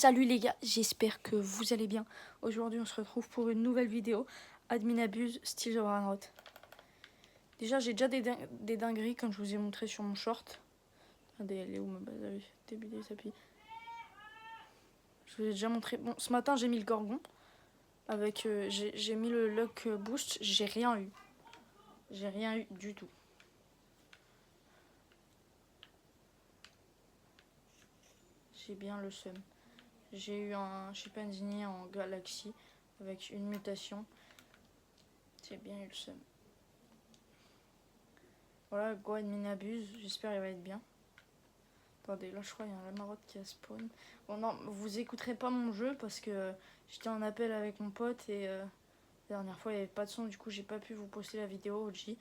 Salut les gars, j'espère que vous allez bien. Aujourd'hui on se retrouve pour une nouvelle vidéo. Admin abuse, style The Brain Rot. Déjà j'ai déjà des dingueries comme je vous ai montré sur mon short. Regardez, elle est où ma base à vue? Début des tapis. Je vous ai déjà montré. Bon, ce matin j'ai mis le gorgon. Avec j'ai mis le lock boost, j'ai rien eu. J'ai rien eu du tout. J'ai bien le seum. J'ai eu un chimpanzini en galaxie avec une mutation. J'ai bien eu le seum. Voilà, Go Admin abuse, j'espère qu'il va être bien. Attendez, là je crois qu'il y a un Lamarotte qui a spawn. Bon non, vous écouterez pas mon jeu parce que j'étais en appel avec mon pote et la dernière fois il n'y avait pas de son, du coup j'ai pas pu vous poster la vidéo OG.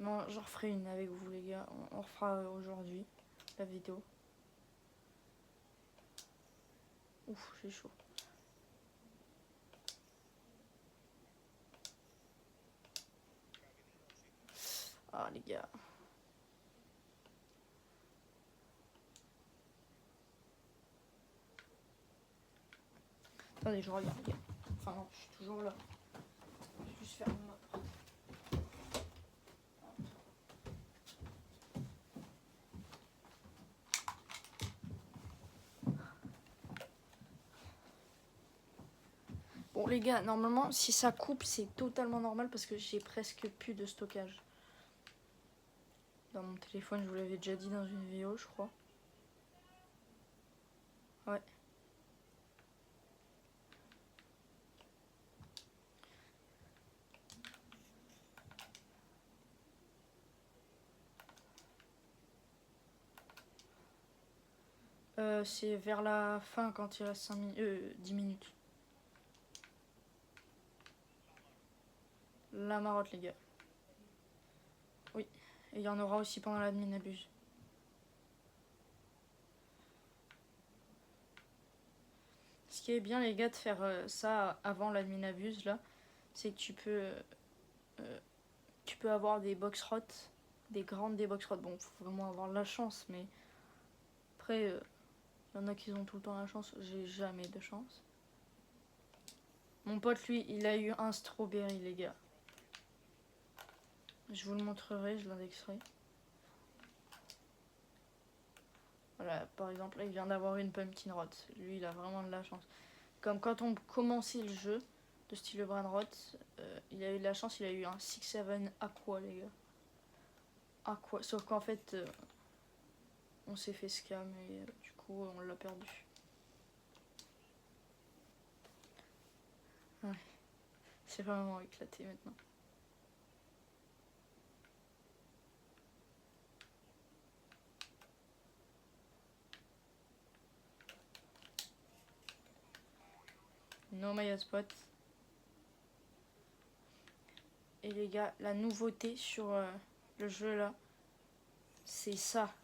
Non, j'en referai une avec vous les gars, on refera aujourd'hui la vidéo. Ouf, j'ai chaud. Ah les gars. Attendez, je reviens les gars. Enfin non, je suis toujours là. Je vais juste fermer ma porte. Bon les gars, normalement si ça coupe c'est totalement normal parce que j'ai presque plus de stockage. Dans mon téléphone, je vous l'avais déjà dit dans une vidéo je crois. Ouais. C'est vers la fin quand il reste 10 minutes. La marotte les gars. Oui. Et il y en aura aussi pendant l'admin abuse. Ce qui est bien les gars de faire ça avant l'admin abuse là, c'est que tu peux avoir des box rots, des grandes des box rots. Bon, faut vraiment avoir la chance, mais après il y en a qui ont tout le temps la chance. J'ai jamais de chance. Mon pote lui, il a eu un strawberry les gars. Je vous le montrerai, je l'indexerai. Voilà, par exemple, là, il vient d'avoir une pumpkin rot. Lui, il a vraiment de la chance. Comme quand on commençait le jeu de style Brain Rot, il a eu de la chance, il a eu un 6-7 Aqua, les gars. Aqua. Sauf qu'en fait, on s'est fait scam et du coup, on l'a perdu. Ouais. C'est vraiment éclaté maintenant. No My Hotspot. Et les gars, la nouveauté sur le jeu là, c'est ça.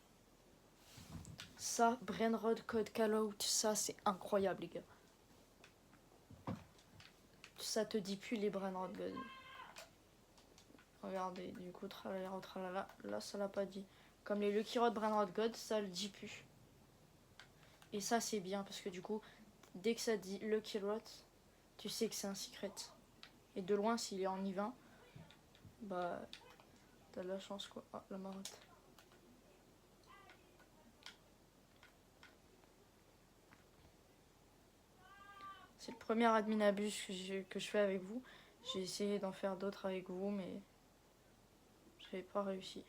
Ça, Brainrot Code Callout, ça c'est incroyable les gars. Ça te dit plus les Brainrot God. Regardez, du coup, tralala, tralala, là ça l'a pas dit. Comme les Lucky Rod Brainrot God, ça le dit plus. Et ça c'est bien parce que du coup, dès que ça dit Lucky Rod, tu sais que c'est un secret. Et de loin, s'il est en I20, bah t'as de la chance quoi. Ah, la marotte. C'est le premier admin abuse que je fais avec vous. J'ai essayé d'en faire d'autres avec vous, mais j'avais pas réussi.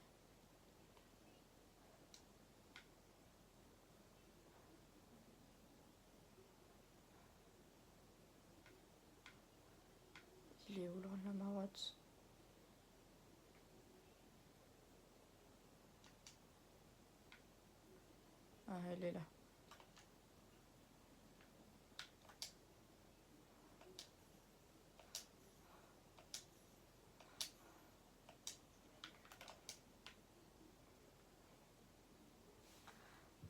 Il est où la marotte? Ah, elle est là.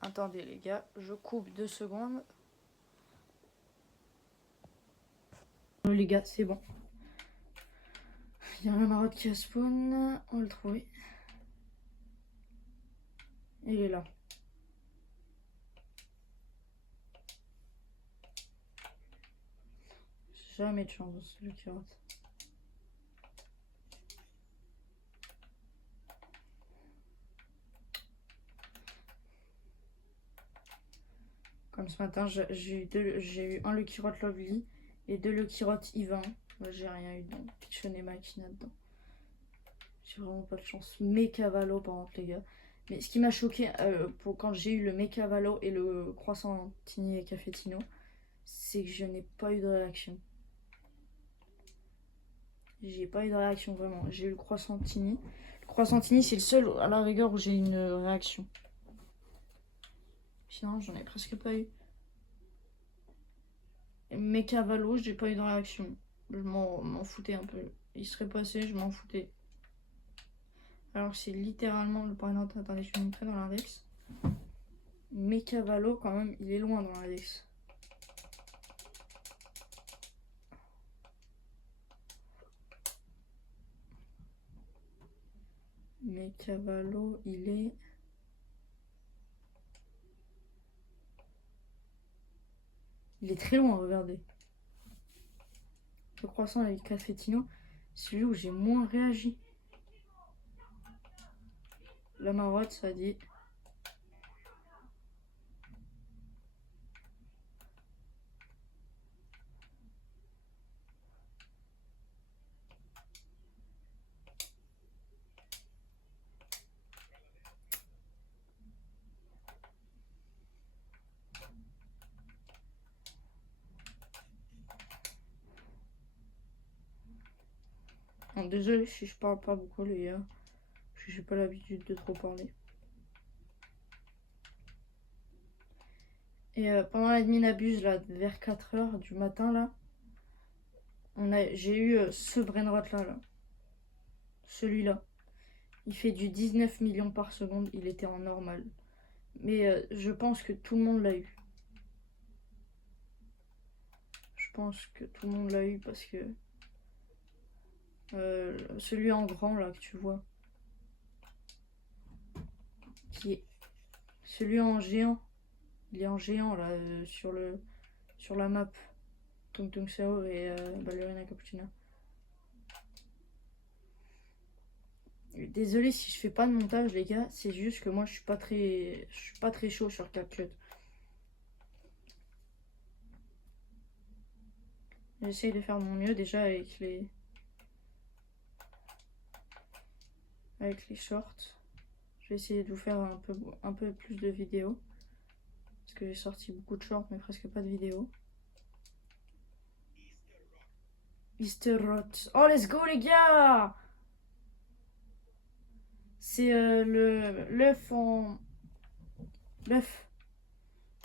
Attendez les gars, je coupe 2 secondes. Les gars, c'est bon. Il y a la marotte qui a spawn, on le trouve. Il est là. Jamais de chance dans celui qui rate. Comme ce matin, j'ai eu un Lucky Rot Lovely et 2 Lucky Rot Yvain. Moi, j'ai rien eu dedans. Pitchon et Machina dedans. J'ai vraiment pas de chance. Mecavalo par contre, les gars. Mais ce qui m'a choqué quand j'ai eu le Mecavalo et le Croissantini et Cafetino, c'est que je n'ai pas eu de réaction. J'ai pas eu de réaction vraiment. J'ai eu le Croissantini. Le Croissantini, c'est le seul à la rigueur où j'ai eu une réaction. Sinon, j'en ai presque pas eu. Mecavalo, j'ai pas eu de réaction. Je m'en foutais un peu. Il serait passé, je m'en foutais. Alors c'est littéralement le point d'entrée. Attendez, je vais vous montrer dans l'index. Mecavalo, quand même, il est loin dans l'index. Mecavalo, il est... Il est très loin, regardez. Le croissant avec Cafetino, c'est celui où j'ai moins réagi. La marotte, ça dit... Non, désolé si je parle pas beaucoup, les gars. Parce que j'ai pas l'habitude de trop parler. Et pendant l'admin abuse, là, vers 4 h du matin, là, j'ai eu ce brainrot là. Celui-là. Il fait du 19 millions par seconde. Il était en normal. Mais je pense que tout le monde l'a eu. Je pense que tout le monde l'a eu parce que... celui en grand, là, que tu vois. Qui est... Celui en géant. Il est en géant, là, sur la map. Tung Tung Sao et Ballerina Cappuccina. Désolé si je fais pas de montage, les gars. C'est juste que moi, je suis pas très chaud sur CapCut. J'essaye de faire mon mieux déjà avec les shorts. Je vais essayer de vous faire un peu plus de vidéos. Parce que j'ai sorti beaucoup de shorts mais presque pas de vidéos. Easter Rot. Oh, let's go les gars! C'est l'œuf en... L'œuf.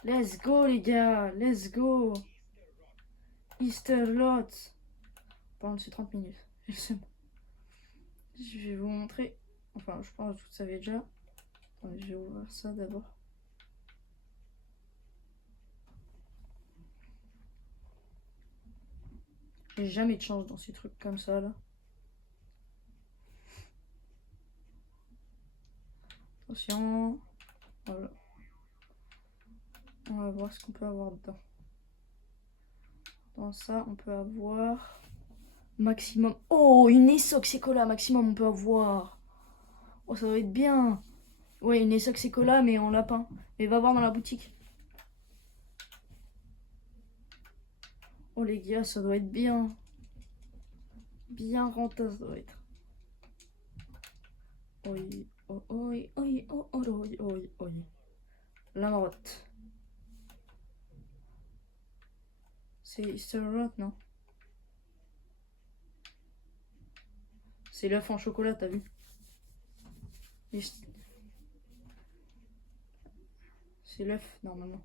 Let's go les gars, let's go! Easter Lot. Pendant ces 30 minutes. Je vais vous montrer. Enfin, je pense que vous le savez déjà. Attendez, je vais ouvrir ça d'abord. J'ai jamais de chance dans ces trucs comme ça là. Attention. Voilà. On va voir ce qu'on peut avoir dedans. Dans ça, on peut avoir maximum. Oh, une Essox-Cola maximum, on peut avoir. Oh, ça doit être bien. Ouais, une Essox-Cola, mais en lapin. Mais va voir dans la boutique. Oh, les gars, ça doit être bien. Bien rentable, ça doit être. Oui, oh, oui, oui, oh, oh, oui, oui, oui. La marotte. C'est Easter Rot, non? C'est l'œuf en chocolat, t'as vu? C'est l'œuf, normalement.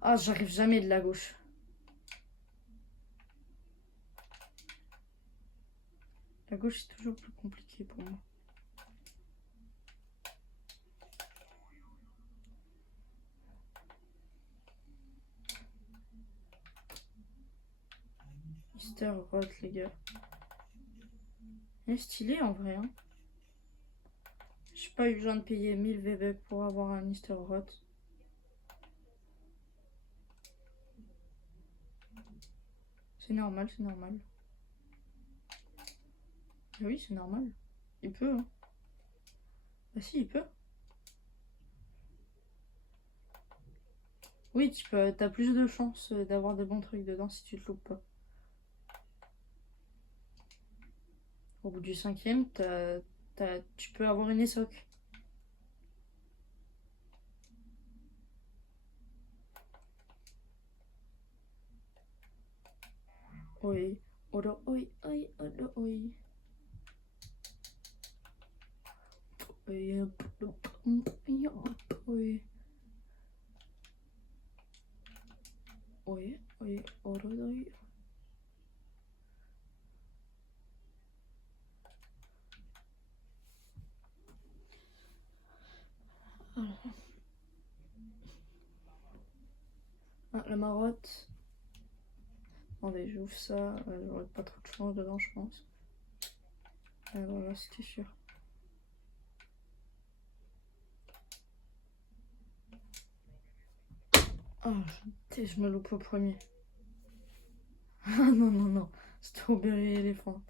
Ah, j'arrive jamais de la gauche. La gauche, c'est toujours plus compliqué pour moi. Easter Rot, les gars. Il est stylé en vrai. Hein. J'ai pas eu besoin de payer 1000 V-Bucks pour avoir un Easter Rot. C'est normal, c'est normal. Oui, c'est normal. Il peut, hein. Bah si, il peut. Oui, t'as plus de chances d'avoir des bons trucs dedans si tu te loupes pas. Au bout du 5e, tu peux avoir une ESOC. Oui. Oro, oi, oi, oro, oi. Oui, oui. Oui, oui, oro, oi. Ah, la marotte. Attendez, j'ouvre ça. J'aurai pas trop de chance dedans, je pense. Voilà, c'était sûr. Oh, je me loupe au premier. Ah non, non, non. Strawberry éléphant.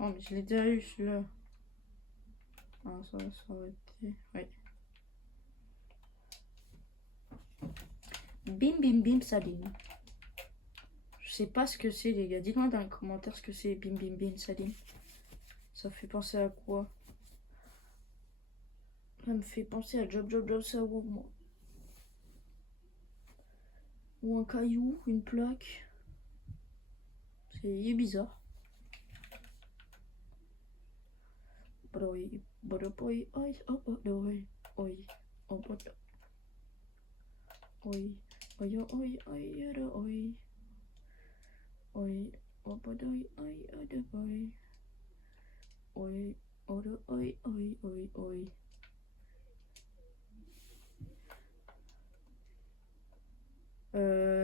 Oh, mais je l'ai déjà eu celui-là. Ah, ça aurait été. Oui. Bim, bim, bim, Saline. Je sais pas ce que c'est, les gars. Dites-moi dans les commentaires ce que c'est, bim, bim, bim, Saline. Ça fait penser à quoi? Ça me fait penser à Job Job Job Saour, moi. Ou un caillou, une plaque. C'est bizarre. Broi, broi, oi, oh, broi, oi, oh, broi. Oi, oi, oi, oi, oi. Oi, oh, broi, oi, oi, oi. Oi, oi, oi, oi, oi.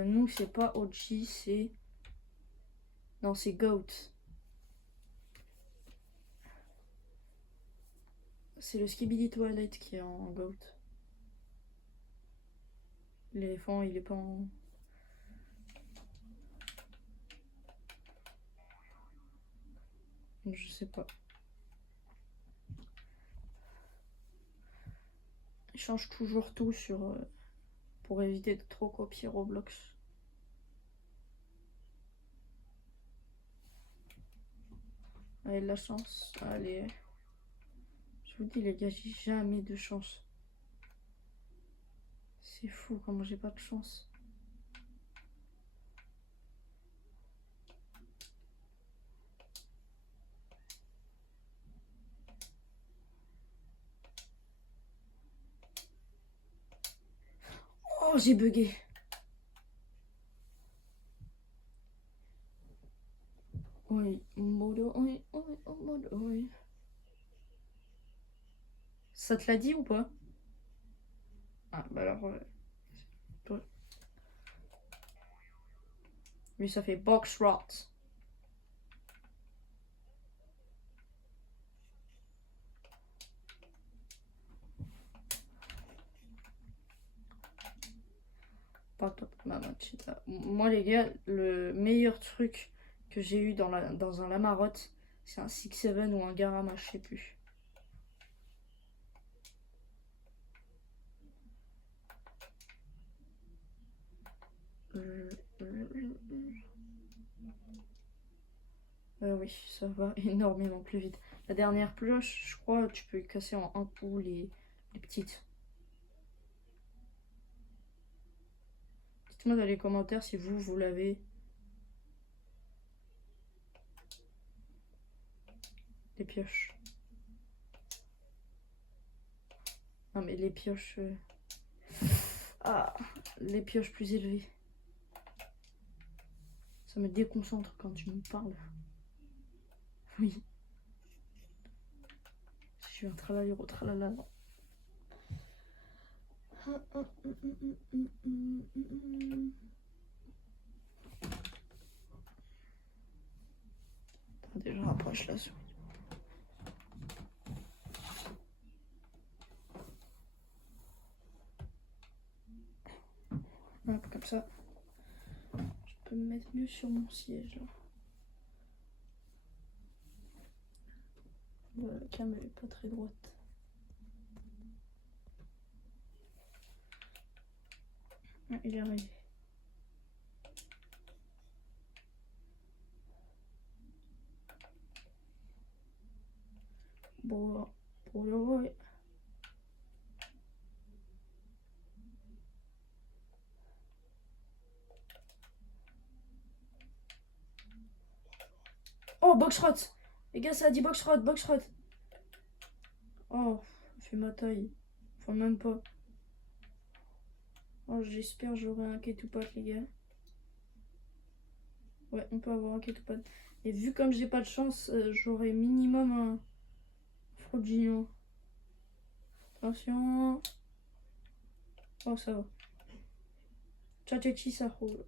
Nous, c'est pas OG, c'est... Non, c'est Goat. C'est le Skibidi Toilette qui est en Goat. L'éléphant, il est pas en... Je sais pas. Il change toujours tout sur... pour éviter de trop copier Roblox. Allez, de la chance. Allez. Je vous dis, les gars, j'ai jamais de chance. C'est fou comment j'ai pas de chance. Oh, j'ai bugué. Oui, modo, oui, oui, modo, oui. Ça te l'a dit ou pas? Ah, bah alors... Lui, ça fait box rot. Pas top, moi, les gars, le meilleur truc que j'ai eu dans un Lamarotte, c'est un 6-7 ou un Garama, je sais plus. Oui, ça va énormément plus vite. La dernière pioche, je crois, tu peux casser en un coup les petites. Dites-moi dans les commentaires si vous l'avez. Les pioches. Non mais les pioches... Ah, les pioches plus élevées. Ça me déconcentre quand tu me parles. Oui. suis un travailleur au tralala. Attendez, je rapproche la souris. Hop, comme ça, je peux me mettre mieux sur mon siège là. Voilà, la cam elle est pas très droite. Ah, il est arrivé. Bon, pour le ouais. Oh, box-rot. Les gars, ça a dit box-rot, box-rot. Oh, fait ma taille. Enfin, même pas. Oh, j'espère j'aurai un Ketupat, les gars. Ouais, on peut avoir un Ketupat. Et vu comme j'ai pas de chance, j'aurai minimum un Frogino. Attention. Oh, ça va. Tchatchechi, ça roule.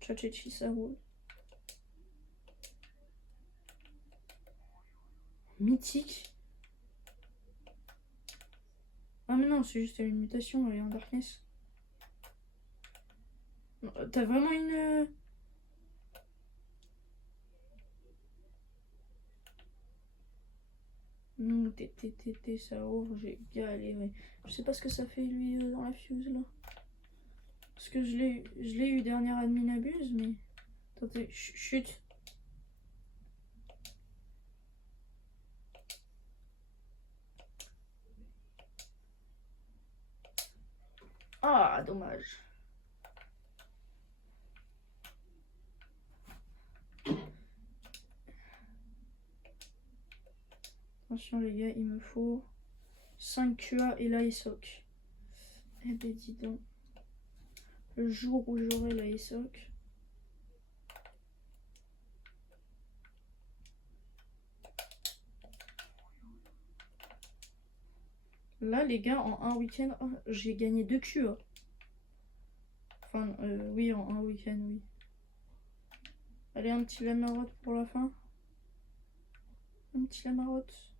Tchatchechi, ça roule. Mythique. Ah mais non, c'est juste une mutation, elle est en darkness. T'as vraiment une... Non, TTTT, ça ouvre, j'ai galéré. Je sais pas ce que ça fait lui dans la fuse là. Parce que je l'ai eu dernière admin abuse, mais... Attendez, chut. Ah, dommage. Attention les gars, il me faut 5 QA et la ESOC. Eh ben dis donc. Le jour où j'aurai la ESOC. Là les gars, en un week-end, oh, j'ai gagné 2 QA. Enfin, oui, en un week-end, oui. Allez, un petit lamarotte pour la fin. Un petit lamarotte.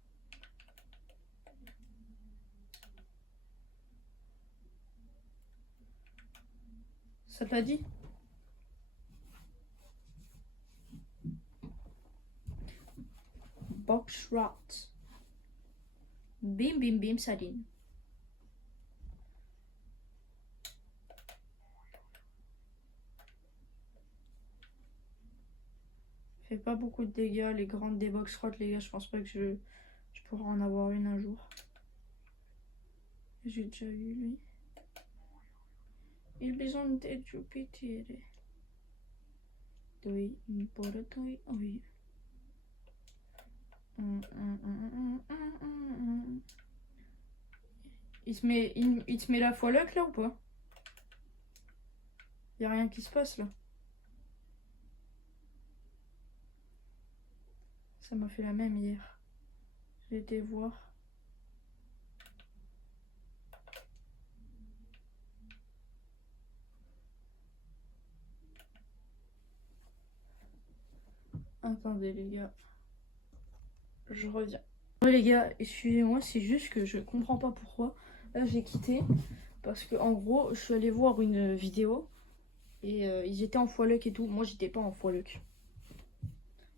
Ça t'a dit? Box Rat. Bim bim bim Saline. Fait pas beaucoup de dégâts, les grandes des box Rat, les gars, je pense pas que je pourrai en avoir une un jour. J'ai déjà eu lui. Il bisogno di Jupiter. Doi, importoi, oui. Il te met la foiloque là ou pas? Y a rien qui se passe là. Ça m'a fait la même hier. J'ai été voir. Attendez les gars. Je reviens. Ouais les gars, excusez-moi, c'est juste que je comprends pas pourquoi. Là j'ai quitté. Parce que en gros, je suis allée voir une vidéo. Et ils étaient en foiluck et tout. Moi j'étais pas en foiluck.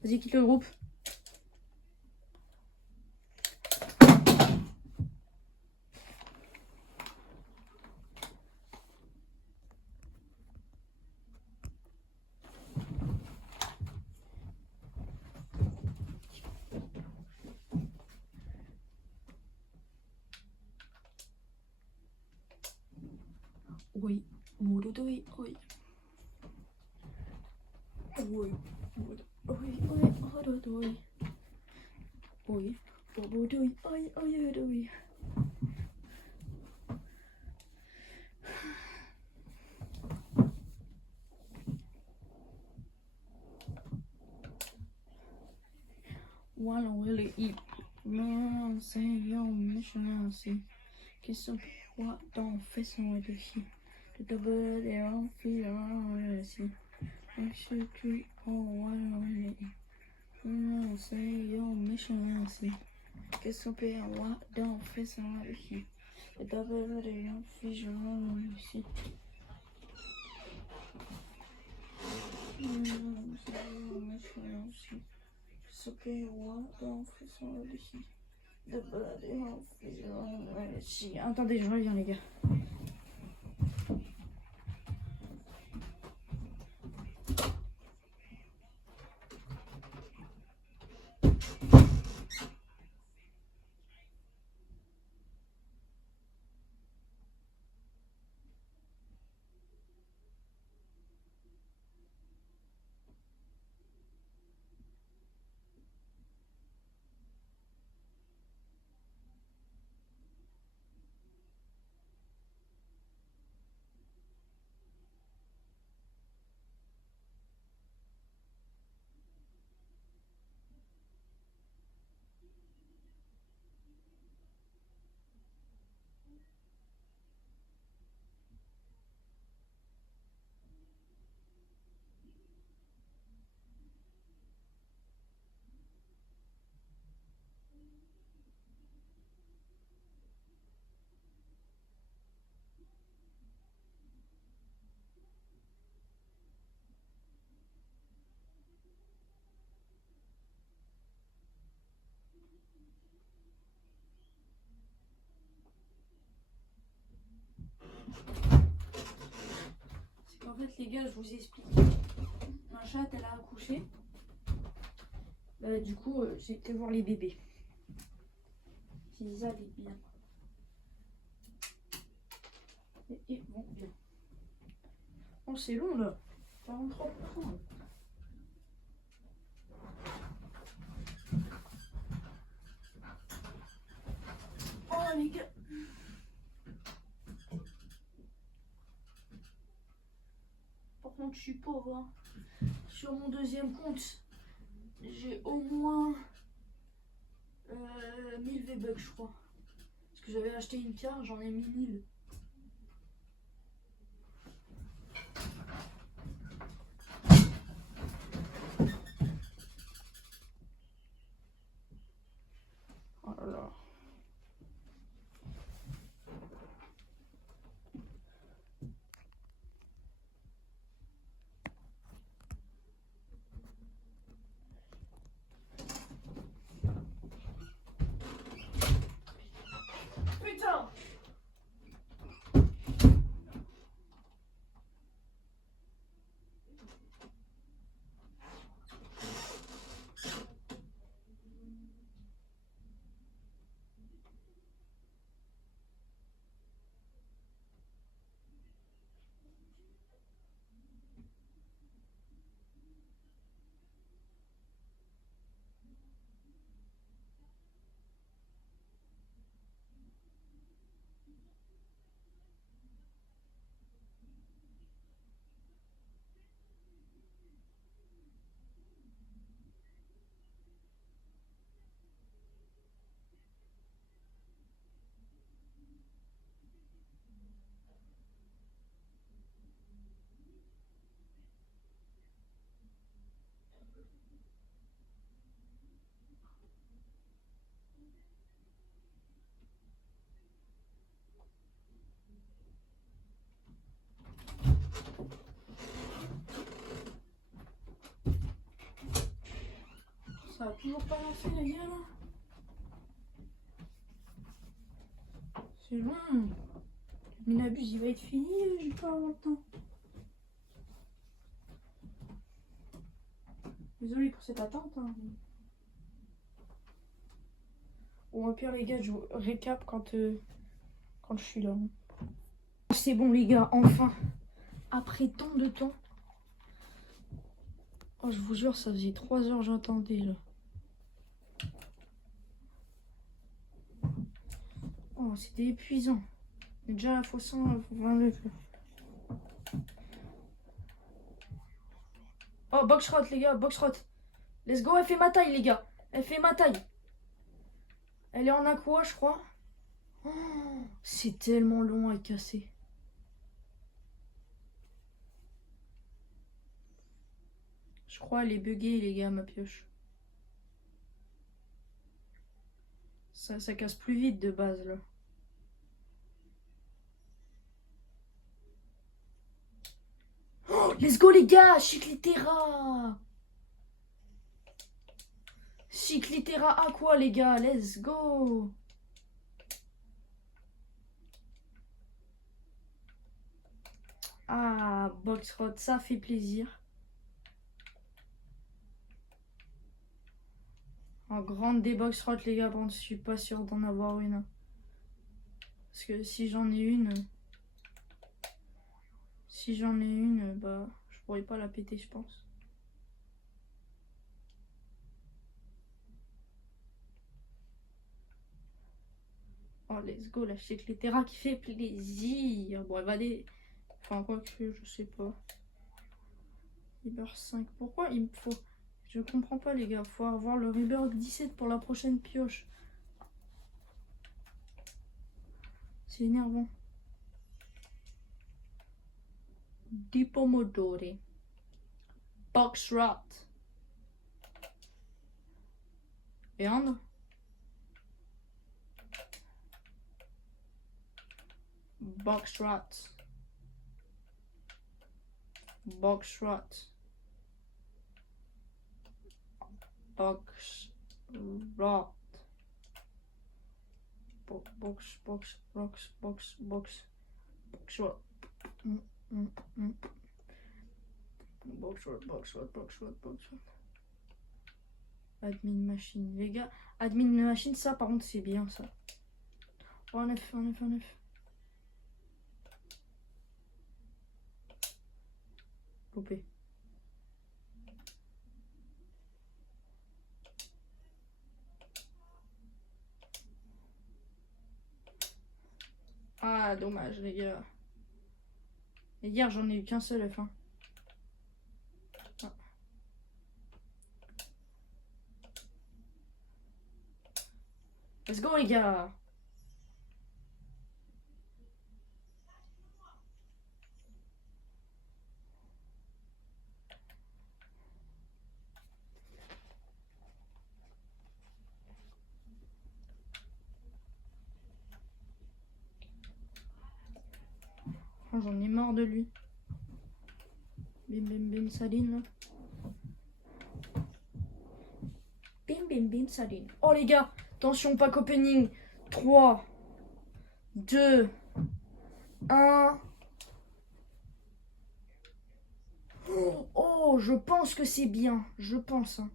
Vas-y, quitte le groupe. Oui, Morodoi, oui. Oui, oui, Morodoi. Oui, Morodoi, oui. While I really eat. Man, say yo, mission, see. Qu'est-ce que t'en fais sans être ici? The double et en fil, ici. Je suis oh, while I really eat. Man, say yo, mission, see. Qu'est-ce que t'en fais sans être ici? The double et en fil, ici. Attendez, je reviens les gars. En fait les gars, je vous explique. Ma chatte elle a accouché. Du coup j'ai été voir les bébés. Ils allaient bien. Et bon bien. Oh c'est long là. 43%. Oh les gars. Par contre je suis pauvre hein. Sur mon deuxième compte, j'ai au moins 1000 V-Bucks je crois. Parce que j'avais acheté une carte, j'en ai mis 1000. Oh là là. Putain! Ça a toujours pas lancé les gars là. C'est long. Minabus il va être fini, j'ai pas avoir le temps. Désolé pour cette attente. Hein. Bon, au pire les gars, je vous récap quand je suis là. C'est bon les gars, enfin. Après tant de temps. Oh je vous jure, ça faisait 3 heures que j'entendais là. Oh c'était épuisant. Déjà la fois 129 là. Oh box rot les gars, box rot. Let's go, elle fait ma taille les gars. Elle fait ma taille. Elle est en aqua, je crois. Oh, c'est tellement long à casser. Je crois elle est buggée, les gars, ma pioche. Ça casse plus vite de base, là. Oh, let's go, les gars! Chiclitera! Chiclitera aqua, les gars, let's go! Ah, Boxrot, ça fait plaisir. En grande des Boxrot, les gars, bon, je suis pas sûr d'en avoir une. Parce que si j'en ai une... bah, je pourrais pas la péter, je pense. Oh, let's go, la Chiclitera qui fait plaisir. Bon, elle va des... Enfin, quoi que, je sais pas. Rebirth 5. Pourquoi il me faut... Je comprends pas, les gars. Faut avoir le Rebirth 17 pour la prochaine pioche. C'est énervant. Di Pomodori. Boxrot. And Boxrot. Boxrot. Boxrot. Boxrot. Boxrot. Admin machine, les gars. Admin machine, ça par contre c'est bien ça. Oh, en neuf. Loupé. Ah, dommage, les gars. Et hier, j'en ai eu qu'un seul F1. Ah. Let's go, les gars. Oh, j'en ai marre de lui. Bim, Saline. Bim, Saline. Oh, les gars, attention, pack opening. 3, 2, 1. Oh, je pense que c'est bien. Je pense. Hein.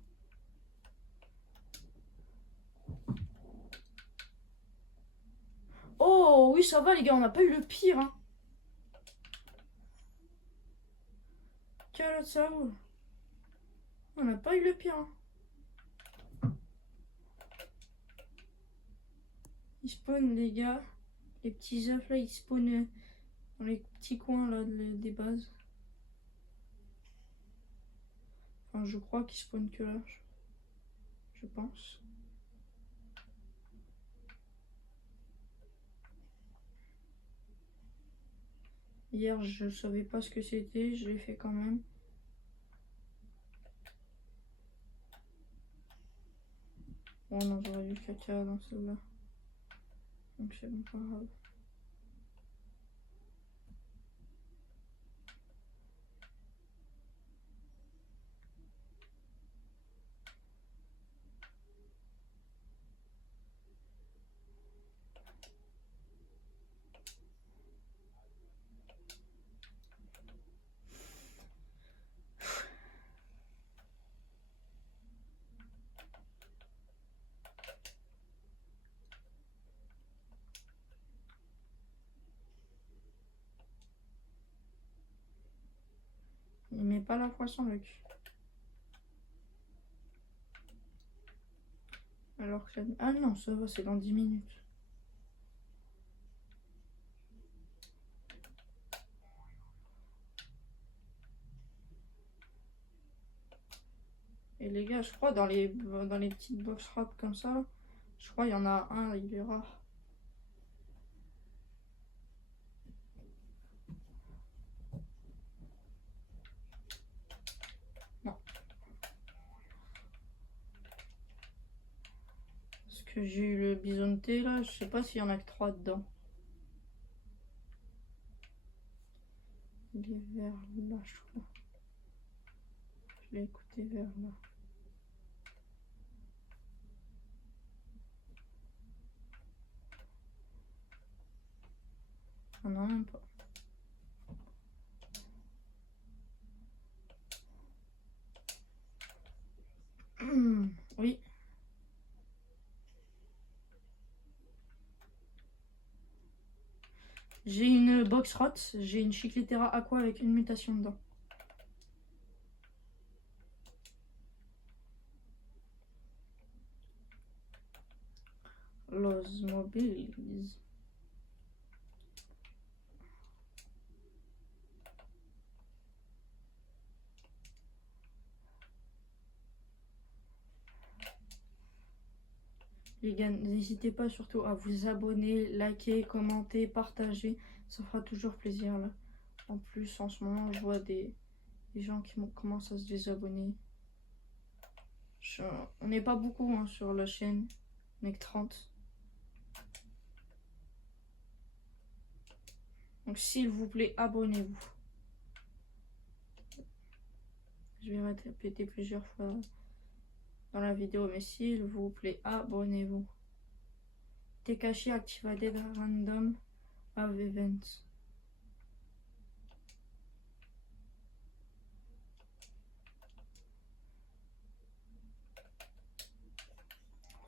Oh, oui, ça va, les gars, on n'a pas eu le pire. Hein. Tiens, ça roule. On n'a pas eu le pire. Hein. Ils spawnent, les gars. Les petits œufs, là, ils spawnent dans les petits coins, là, des bases. Enfin, je crois qu'ils spawnent que là. Je pense. Hier, je savais pas ce que c'était. Je l'ai fait quand même. Oh non, j'aurais eu caca dans celle-là. Donc c'est bon, pas grave. Il met pas la poisson, le cul. Alors que ça... Ah non, ça va, c'est dans 10 minutes. Et Et les gars, je crois dans les petites box rap comme ça, je crois il y en a un, il est rare. Non. Parce que j'ai eu le bisonté là, je sais pas s'il y en a que 3 dedans. Il est vers là, je crois. Je l'ai écouté vers là. Ah non, même pas. Oui. J'ai une box rot, j'ai une Chiclitera Aqua avec une mutation dedans. Los Mobiles. Les gars, n'hésitez pas surtout à vous abonner, liker, commenter, partager. Ça fera toujours plaisir là. En plus, en ce moment, je vois des gens qui commencent à se désabonner. On n'est pas beaucoup hein, sur la chaîne. On n'est que 30. Donc s'il vous plaît, abonnez-vous. Je vais répéter plusieurs fois dans la vidéo, mais s'il vous plaît, abonnez-vous. Tekashi activated random have events.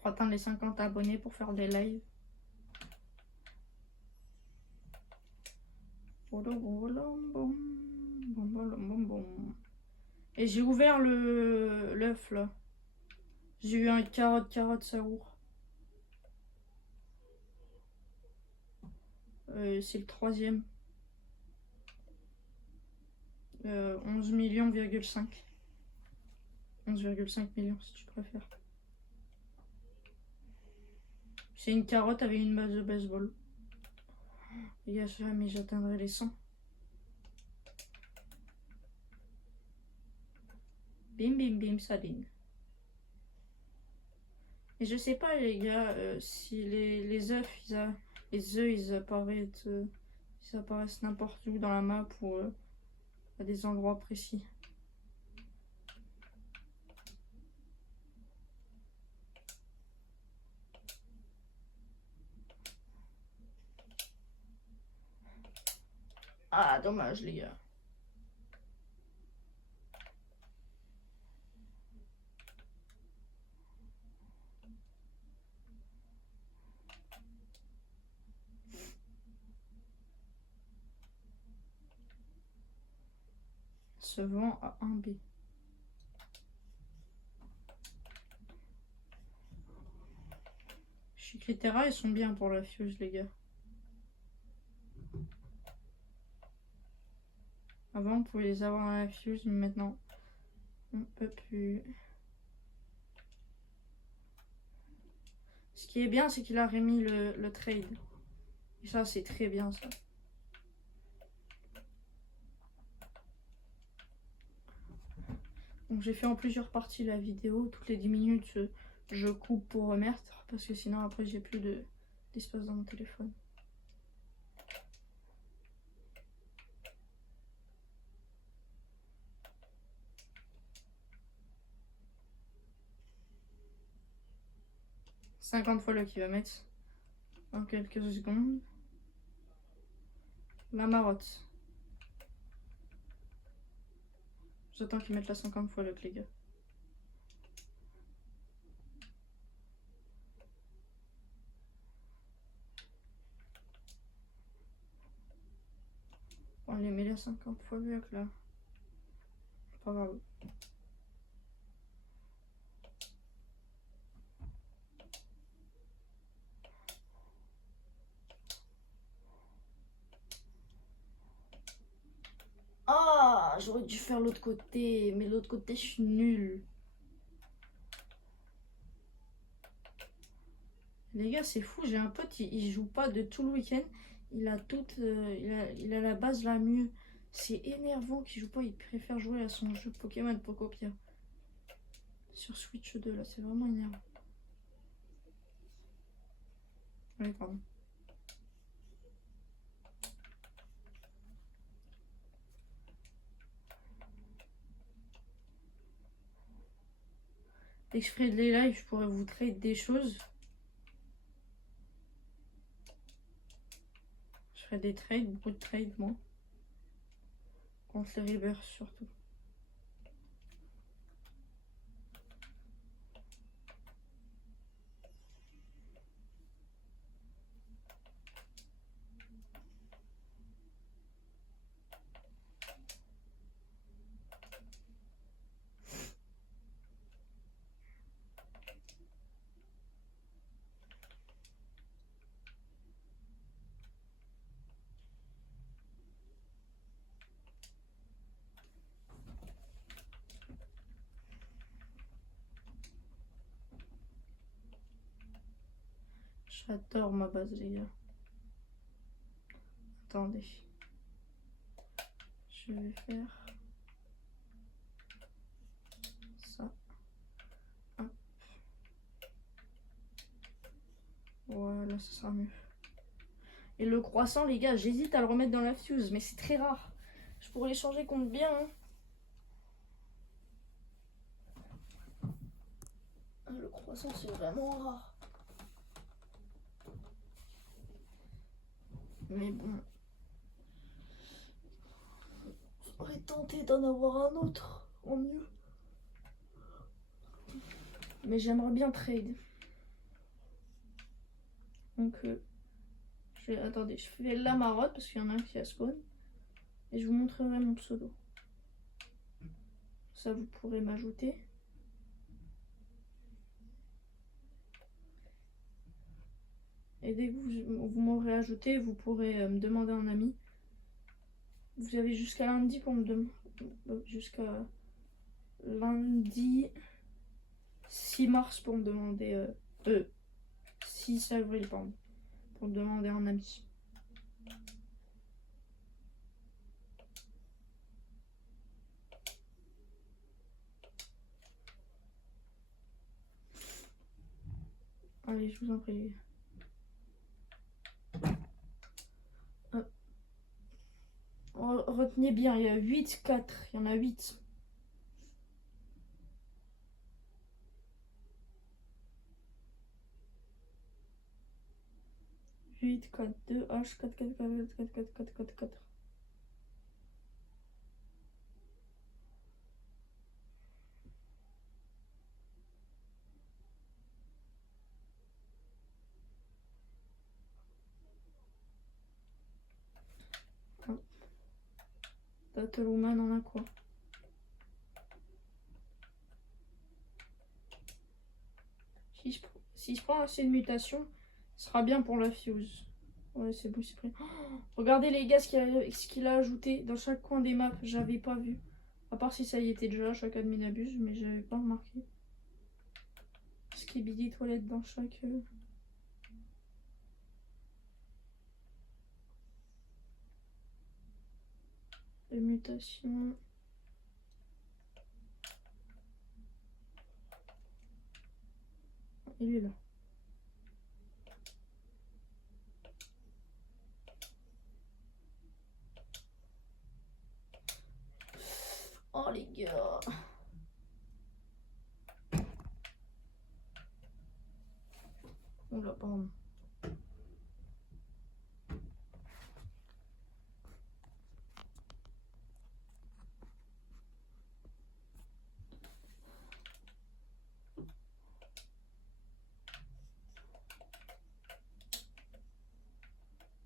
Faut atteindre les 50 abonnés pour faire des lives. Et j'ai ouvert l'œuf là. J'ai eu un carotte saour. C'est le 3e. 11 millions,5. 11,5 millions si tu préfères. C'est une carotte avec une base de baseball. Les gars, jamais j'atteindrai les 100. Bim bim bim saline. Et je sais pas les gars si les œufs ils apparaissent n'importe où dans la map ou à des endroits précis. Ah dommage les gars. Se vend à 1B. Chiclitera, ils sont bien pour la fuse, les gars. Avant, on pouvait les avoir dans la fuse, mais maintenant, on peut plus. Ce qui est bien, c'est qu'il a remis le trade. Et ça, c'est très bien, ça. Donc, j'ai fait en plusieurs parties la vidéo. Toutes les 10 minutes, je coupe pour remettre. Parce que sinon, après, j'ai plus d'espace dans mon téléphone. « 50 fois le kilomètre en quelques secondes. La marotte. J'attends qu'ils mettent la 50 fois le les gars. On les met les 50 fois le là. Pas grave. Ah, j'aurais dû faire l'autre côté, mais l'autre côté, je suis nulle. Les gars, c'est fou, j'ai un pote, il joue pas de tout le week-end. Il a toute, il a la base la mieux. C'est énervant qu'il joue pas, il préfère jouer à son jeu Pokémon Pocopia. Sur Switch 2, là, c'est vraiment énervant. Oui, pardon. Dès que je ferai des lives, je pourrais vous trade des choses. Je ferai des trades, beaucoup de trades, moi. Contre les Rebirths, surtout. J'adore ma base, les gars. Attendez. Je vais faire ça. Hop. Voilà, ça sera mieux. Et le croissant, les gars, j'hésite à le remettre dans la fuse, mais c'est très rare. Je pourrais les changer contre bien. Hein. Le croissant, c'est vraiment rare. Mais bon. J'aurais tenté d'en avoir un autre, en mieux. Mais j'aimerais bien trade. Donc, attendez, je fais la marotte parce qu'il y en a un qui a spawn. Et je vous montrerai mon pseudo. Ça, vous pourrez m'ajouter. Et dès que vous m'aurez ajouté, vous pourrez me demander un ami. Vous avez jusqu'à lundi pour me demander. Jusqu'à lundi 6 mars pour me demander. 6 avril, pardon. Pour me demander un ami. Allez, je vous en prie. Retenez bien, il y a 8, 4. Il y en a 8. H 4, 2, H, 4, 4, 4, 4, 4, 4, 4, 4. Battlewoman en a quoi? Si je prends assez de mutations, ce sera bien pour la fuse. Ouais, c'est bon, c'est prêt. Oh, regardez les gars ce qu'il a ajouté dans chaque coin des maps. J'avais pas vu. À part si ça y était déjà, chaque admin abuse, mais j'avais pas remarqué. Skibidi toilette dans chaque. Mutation. Il est là. Oh les gars. Oula, pardon.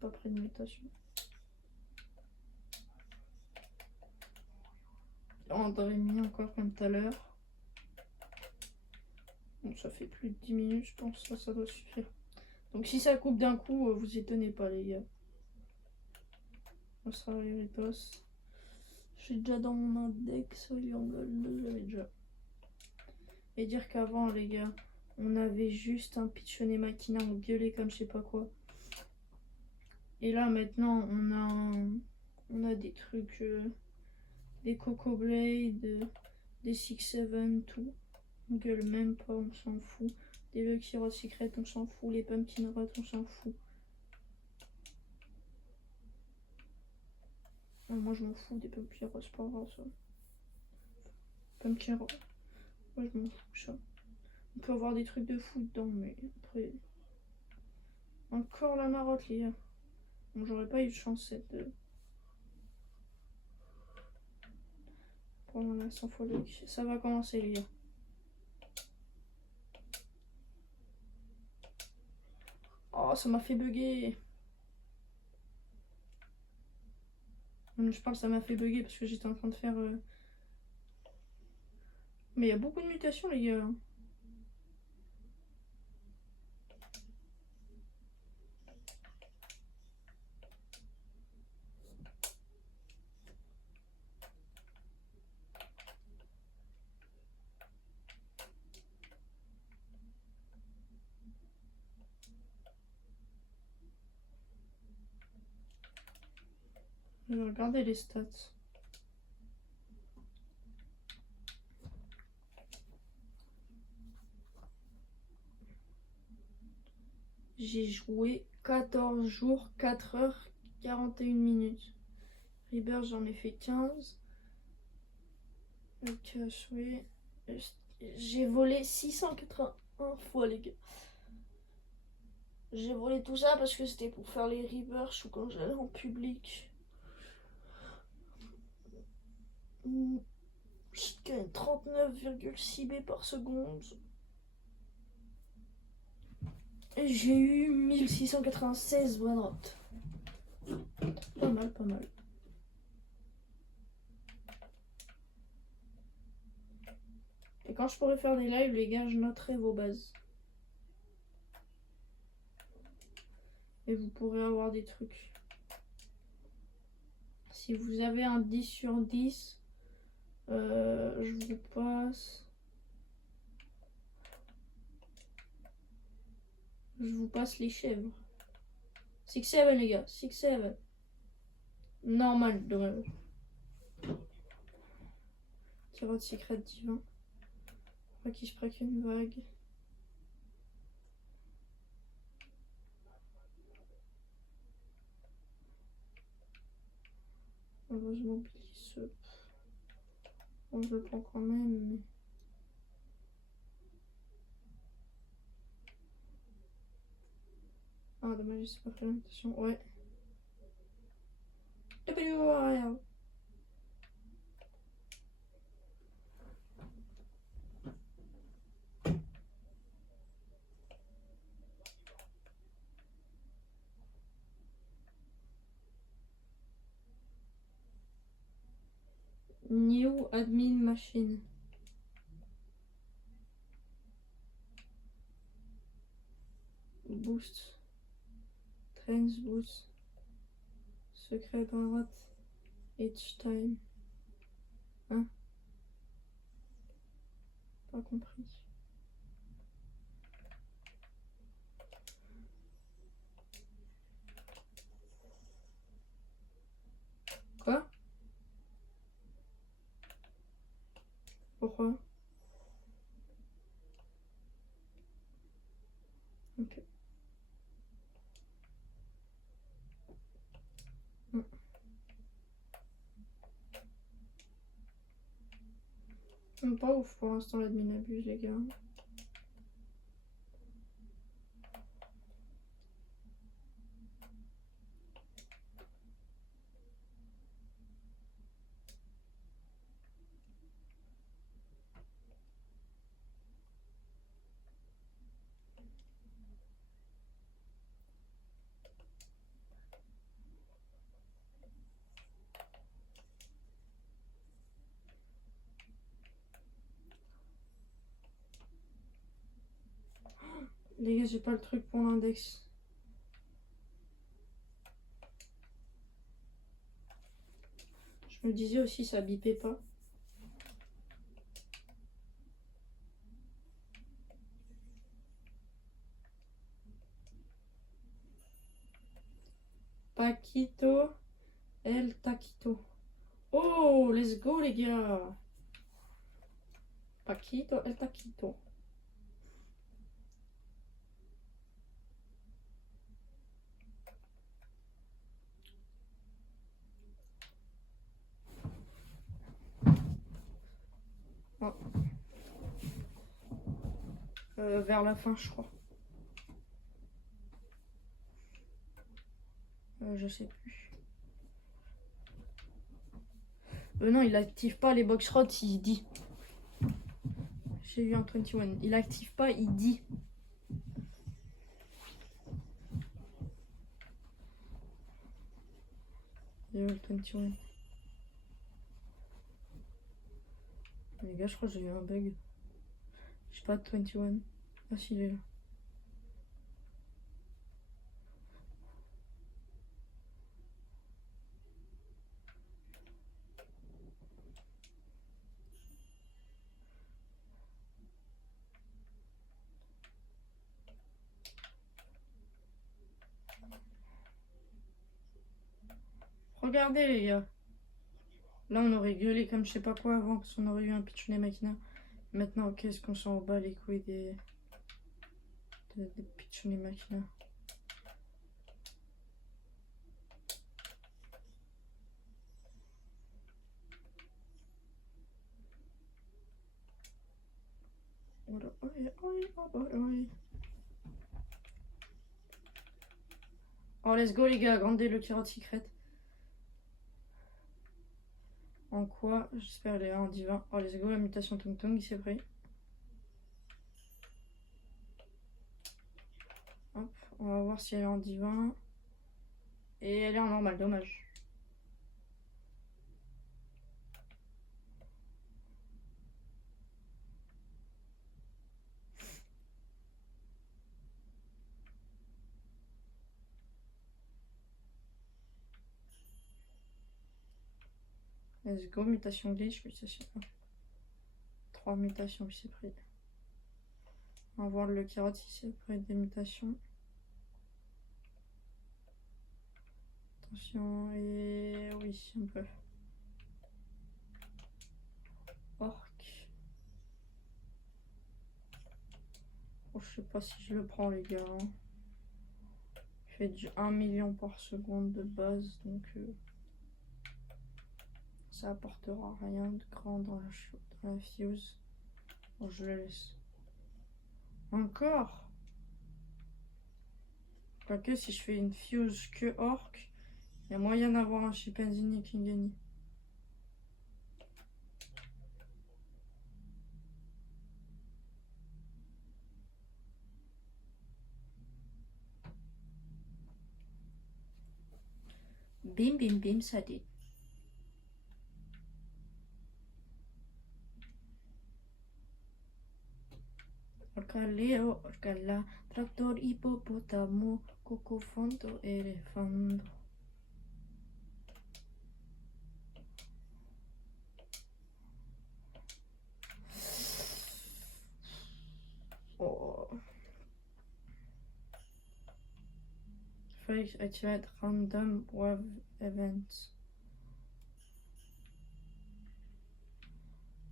Pas près de mutation. On aurait mis encore comme tout à l'heure. Bon, ça fait plus de 10 minutes, je pense. Ça doit suffire. Donc si ça coupe d'un coup, vous étonnez pas les gars. Ça sera Eritos. Je suis déjà dans mon index, Young Gold, j'avais déjà. Et dire qu'avant les gars, On avait juste un Pitchoné Machina en violet comme je sais pas quoi. Et là maintenant on a des trucs, des Coco Blade, des 6-7, tout. On gueule même pas, on s'en fout. Des Lucky Rod Secret, on s'en fout. Les Pumpkin Rod, on s'en fout. Non, moi je m'en fous des Pumpkin Rod, c'est pas grave ça. Pumpkin Rod, moi je m'en fous ça. On peut avoir des trucs de fou dedans, mais après... Encore la marotte les gars. Bon, j'aurais pas eu de chance cette... Pendant la 100 fois le... Ça va commencer les gars. Oh, ça m'a fait bugger. Je parle, ça m'a fait bugger parce que j'étais en train de faire... Mais il y a beaucoup de mutations les gars. Je vais regarder les stats. J'ai joué 14 jours, 4 heures, 41 minutes. Rebirth, j'en ai fait 15. Ok, oui. J'ai volé 681 fois, les gars. J'ai volé tout ça parce que c'était pour faire les Rebirths ou quand j'allais en public. Je gagne 39,6 B par seconde. Et j'ai eu 1696 brain rot. Pas mal, pas mal. Et quand je pourrai faire des lives, les gars, je noterai vos bases. Et vous pourrez avoir des trucs. Si vous avez un 10 sur 10, je vous passe... Je vous passe les chèvres. 6-7 les gars, 6-7. Normal, dommage. Carotte secret divin. Pas qui je praque une vague. Heureusement, ce... Bon, je le prends quand même, mais... Ah, dommage, c'est pas fait l'invitation. Ouais. Rien. New admin machine. Boost. Trends boost. Secret droite. Each time. Hein? Pas compris. Quoi? Pourquoi? Ok. Pas ouf pour l'instant l'admin abuse les gars. Les gars, j'ai pas le truc pour l'index. Je me disais aussi ça bipait pas. taquito. El taquito. Oh, let's go les gars. Paquito, el taquito. Oh. Vers la fin, je crois. Je sais plus. Non, il active pas les box rods, il dit. J'ai eu un 21. Il active pas, il dit. J'ai eu le 21. Les gars, je crois que j'ai eu un bug. J'ai pas de 21. Ah si, il est là. Regardez les gars. Là on aurait gueulé comme je sais pas quoi avant parce qu'on aurait eu un Pitchoun Machina. Maintenant qu'est-ce qu'on s'en bat les couilles des Pitchoun Machina. Oh let's go les gars, agrandez le carotte secret. En quoi? J'espère les en divin. Oh let's go, la mutation Tung Tung, il s'est pris. Hop, on va voir si elle est en divin. Et elle est en normal, dommage. Let's go, mutation glitch, mutation 1. 3 mutations, il s'est pris. On va voir le carotte si c'est pris des mutations. Attention, et oui, un peu. Orc. Oh, je sais pas si je le prends les gars. Hein. Il fait du 1 million par seconde de base, donc ça apportera rien de grand dans la fuse. Bon, je le laisse. Encore. Quoique si je fais une fuse que orc, il y a moyen d'avoir un chimpanzini Kingani. Bim bim bim, ça dit. Orcaleo, orcala, tractor, hipopótamo, cocofonto, elefando. Oh. Fake activate random wave events.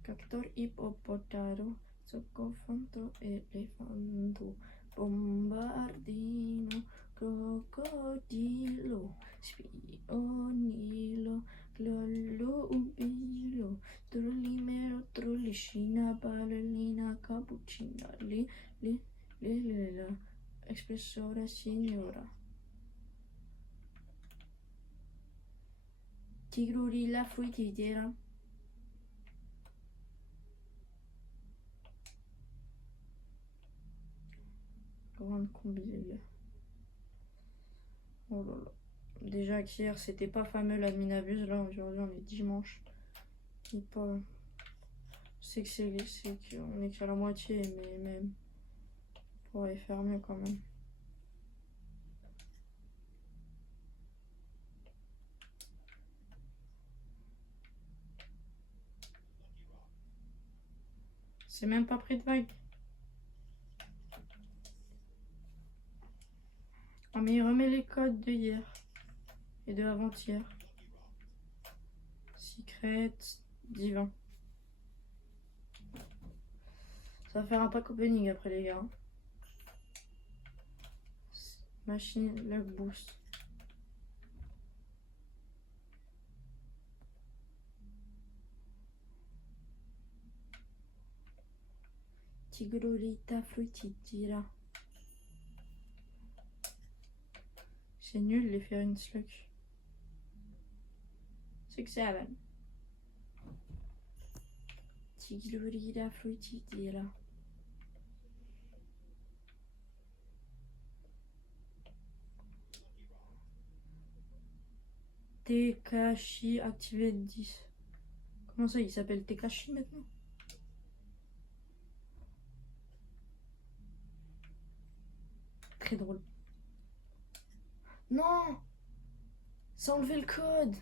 Tractor, hipopótamo, cocofonto, elefando. Bombardino, crocodilo, spionilo, glollo ubilo, trollimero, trollicina, ballerina, cappuccina, la espressora signora. Tigrurilla fruitiera. Grande combi les gars. Oh là là. Déjà qu'hier c'était pas fameux l'adminabuse, là aujourd'hui on est dimanche. Et pas. C'est qu'on est qu'à la moitié, mais même. On pourrait faire mieux quand même. C'est même pas pris de vague. Ah mais il remet les codes de hier. et de avant-hier. Secret divin. Ça va faire un pack opening après les gars. Machine luck boost. Tigrolita fruititira. C'est nul les faire une slug. 6-7. Tigrolita fruititira. Tekashi activate 10. Comment ça il s'appelle Tekashi maintenant? Très drôle. Non! Ça a enlevé le code!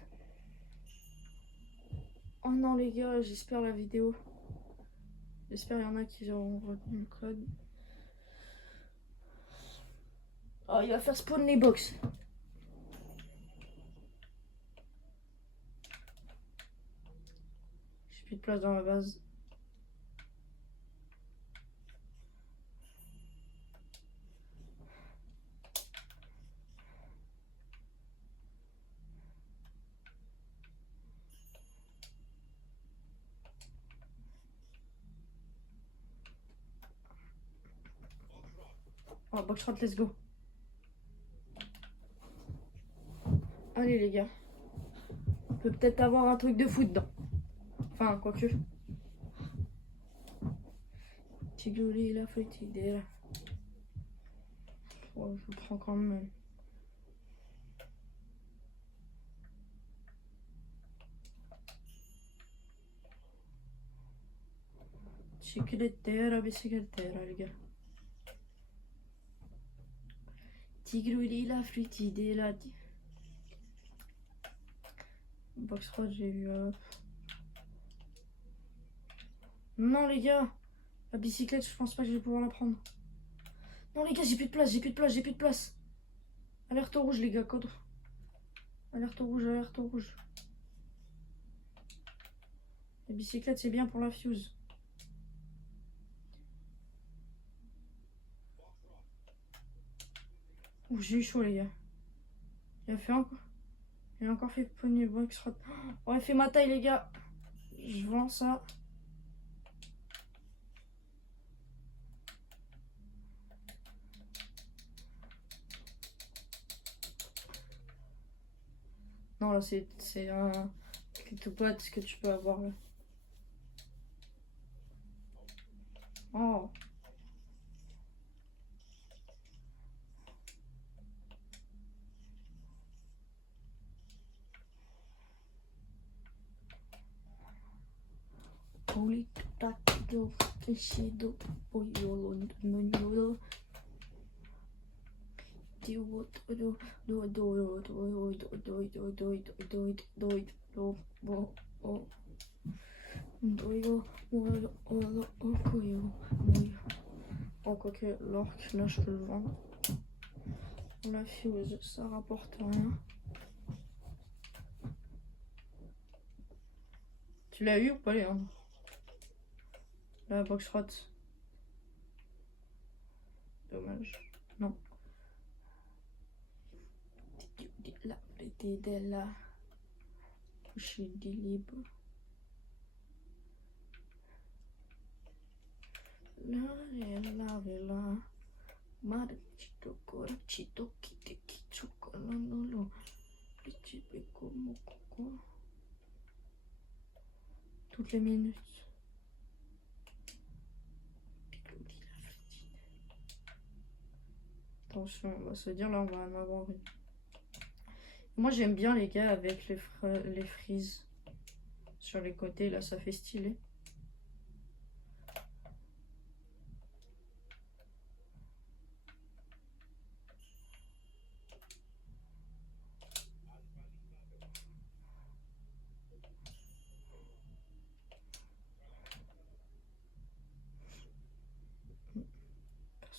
Oh non les gars, j'espère la vidéo. J'espère qu'il y en a qui auront retenu le code. Oh, il va faire spawn les box. J'ai plus de place dans la base. Oh, box let's go. Allez les gars. On peut peut-être avoir un truc de foot dedans. Enfin, quoique. Tigoli, la fête idée. Oh, je le prends quand même. Bicicletta, bicicletta, les gars. Tigroli, la flûte idée là. Box rod, j'ai eu. Non, les gars. La bicyclette, je pense pas que je vais pouvoir la prendre. Non, les gars, j'ai plus de place, j'ai plus de place, j'ai plus de place. Alerte au rouge, les gars, code. Alerte au rouge, alerte au rouge. La bicyclette, c'est bien pour la fuse. Ouh, j'ai eu chaud, les gars. Il a fait encore. Il a encore fait pogner box rod. Oh, il fait ma taille, les gars. Je vends ça. Non, là, c'est un clitopote que tu peux avoir là. Oh. Holy taco, keshido, oyolo, nonyolo. Oh, quoique l'orque, là, je peux le vendre. On la fuse, ça rapporte rien. Tu l'as eu ou pas, Léandre? La box rot. Dommage. Non. La della. Je dis libre. La vela. Marchito corachito kite kichuko no no no. Richibe como coco. Toutes les minutes. Attention, on va se dire là, on va en avoir une. Moi j'aime bien les gars avec les frises sur les côtés, là ça fait stylé.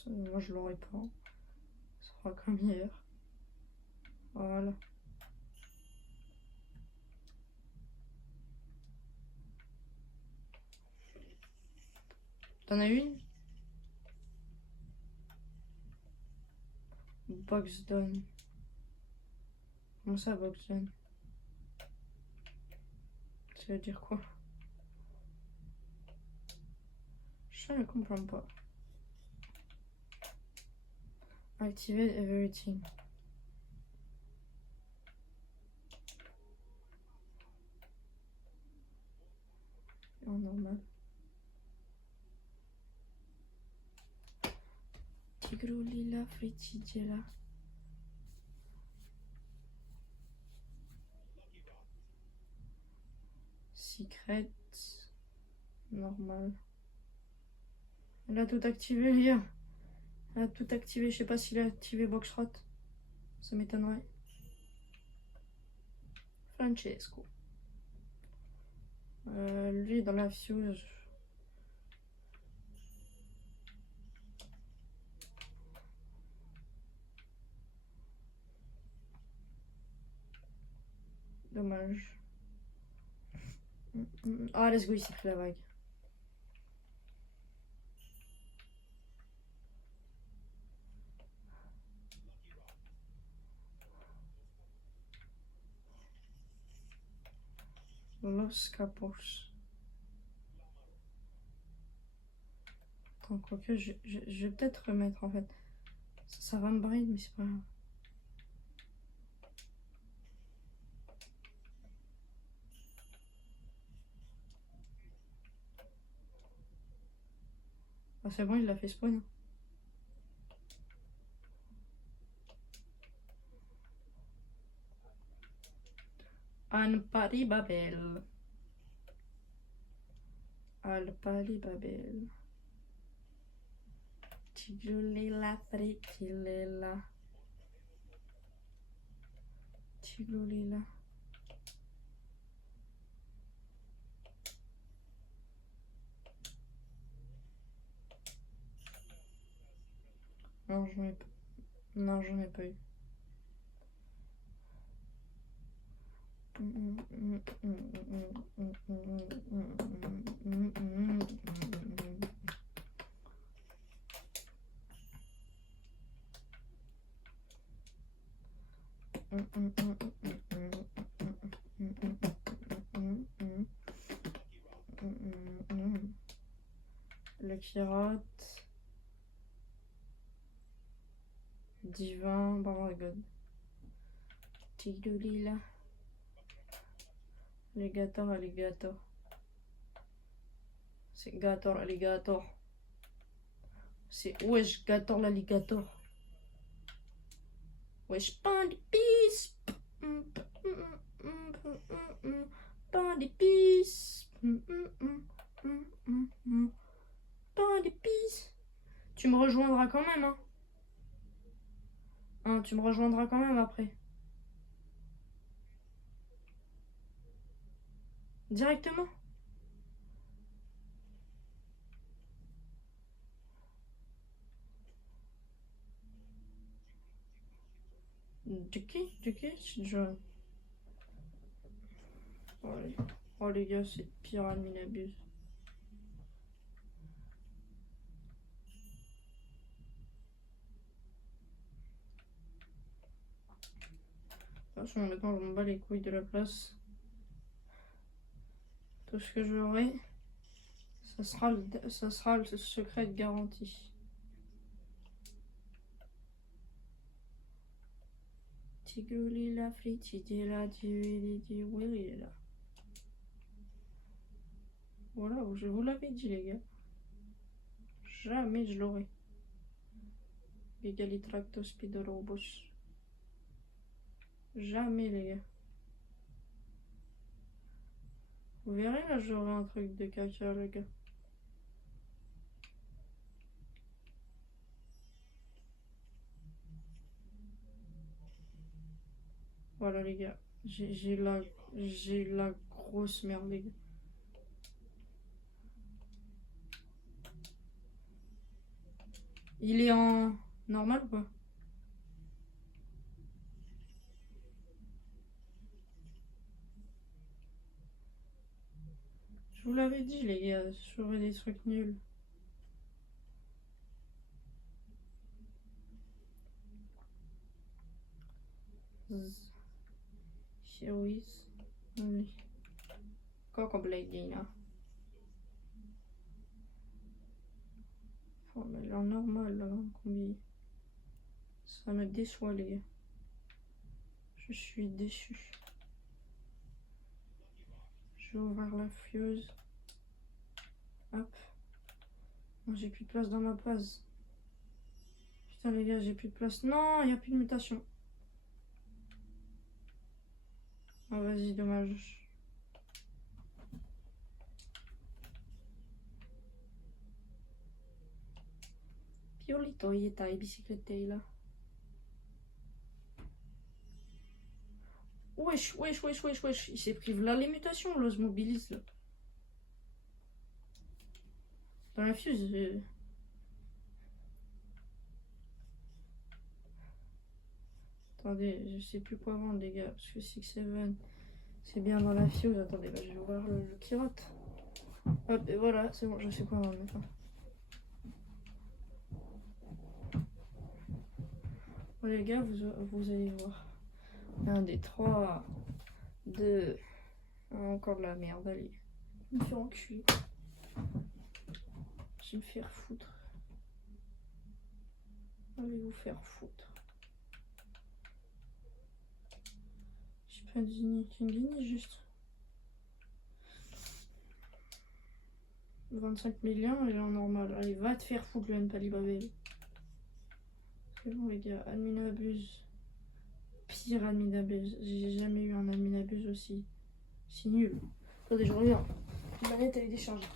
Moi je l'aurais pas. Ça sera comme hier. Voilà. T'en as une? Box done. Comment ça, box done? Ça veut dire quoi? Je ne comprends pas. Activate everything. En normal. Tigrolila fritidela. Secret. Normal. Elle a tout activé, les gars. Elle a tout activé. Je sais pas s'il a activé Boxrot. Ça m'étonnerait. Francesco. Lui, dans la fuse. Dommage. Ah, let's go, il s'est pris la vague. Los Capos. Attends, quoique, je vais peut-être remettre en fait. Ça va me bride, mais c'est pas grave. Ah, c'est bon, il l'a fait spawn. Al Pari Babel. Al Pari Babel. Tiglulila frikilila. Tiglulila. Non, j'en ai pas. Non, j'en ai pas eu. Le Kirat. Divin, oh my god. Tiglulila. Alligator, alligator. C'est Gator, alligator. C'est wesh, Gator, l'alligator. Wesh, pain d'épices. Pain d'épices. Pain d'épices. Tu me rejoindras quand même, hein. Hein, tu me rejoindras quand même après. Directement. Du qui? Je... Oh les gars, c'est pire admin abuse. Attention, maintenant je m'en bats les couilles de la place. Tout ce que j'aurai, ça sera le secret de garantie. Tiglulila fritidela di willila. Voilà, je vous l'avais dit les gars. Jamais je l'aurais. Egalitractos pidorobos. Jamais les gars. Vous verrez là, j'aurai un truc de caca les gars. Voilà les gars. J'ai la grosse merde les gars. Il est en normal ou pas? Je vous l'avais dit les gars, j'aurais des trucs nuls. Series. Quoi qu'on blague là. Oh mais là normal là, combien. Ça me déçoit les gars. Je suis déçu. Je vais ouvrir la fuse. Hop. Non, j'ai plus de place dans ma base. Putain les gars, j'ai plus de place. Non, il n'y a plus de mutation. Ah vas-y, dommage. Piolito, il est à bicyclette là. Wesh, wesh, wesh, wesh, wesh. Il s'est pris là les mutations, l'ose mobilise là. Dans la fuse. Attendez, je sais plus quoi vendre les gars. Parce que 6-7, c'est bien dans la fuse. Attendez, bah, je vais ouvrir le kirote. Hop, et voilà, c'est bon, je sais quoi vendre maintenant. Bon, les gars, vous allez voir. 1 des 3, 2. Encore de la merde, allez. Je me suis enculé. Je vais me faire foutre. Allez vous faire foutre. J'ai pas de King juste. 25 millions, il est en normal. Allez, va te faire foutre, le N-Palibabel. C'est bon, les gars. Admin abuse. Pire admin abuse. J'ai jamais eu un admin abuse aussi. C'est nul. Attendez, je reviens. La manette, elle est déchargée.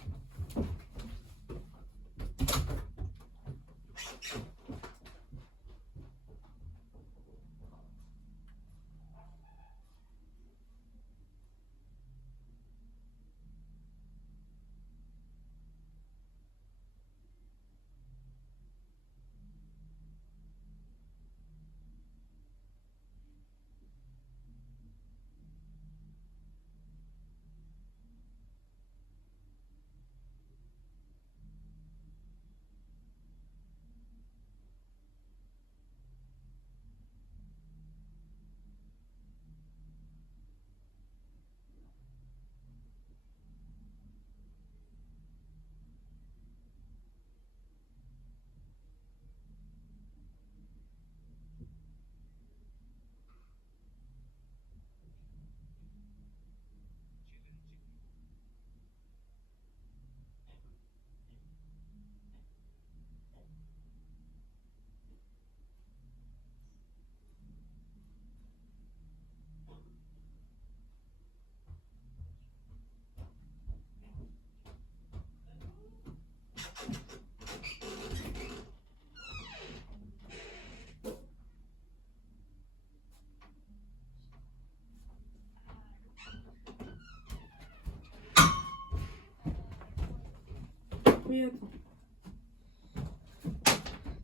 Oui, attends.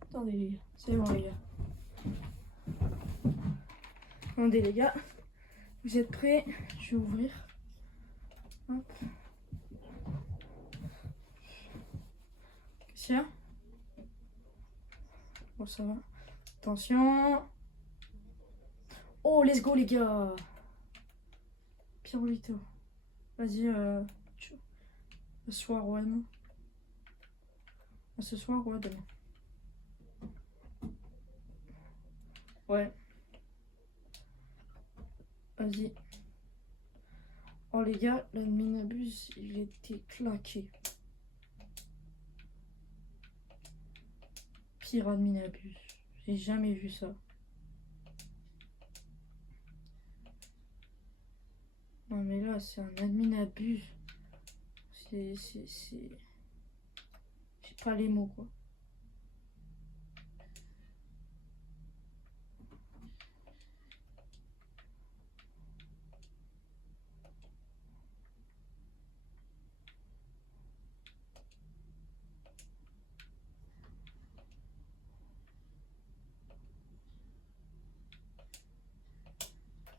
Attendez les gars, c'est bon les gars. Attendez les gars, vous êtes prêts? Je vais ouvrir. Hop. Qu'est-ce qu'il y a? Bon ça va. Attention. Oh let's go les gars. Pirulito. Vas-y ce soir ouais non. Ce soir ouais demain. Ouais. Vas-y. Oh les gars, l'admin abuse, il était claqué. Pire admin abuse. J'ai jamais vu ça. Non mais là, c'est un admin abuse. C'est... J'ai pas les mots quoi.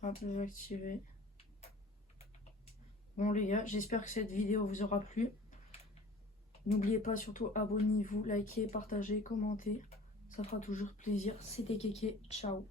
Hop, je vais activer. Bon les gars, j'espère que cette vidéo vous aura plu. N'oubliez pas surtout, abonnez-vous, likez, partagez, commentez. Ça fera toujours plaisir. C'était Kéké, ciao.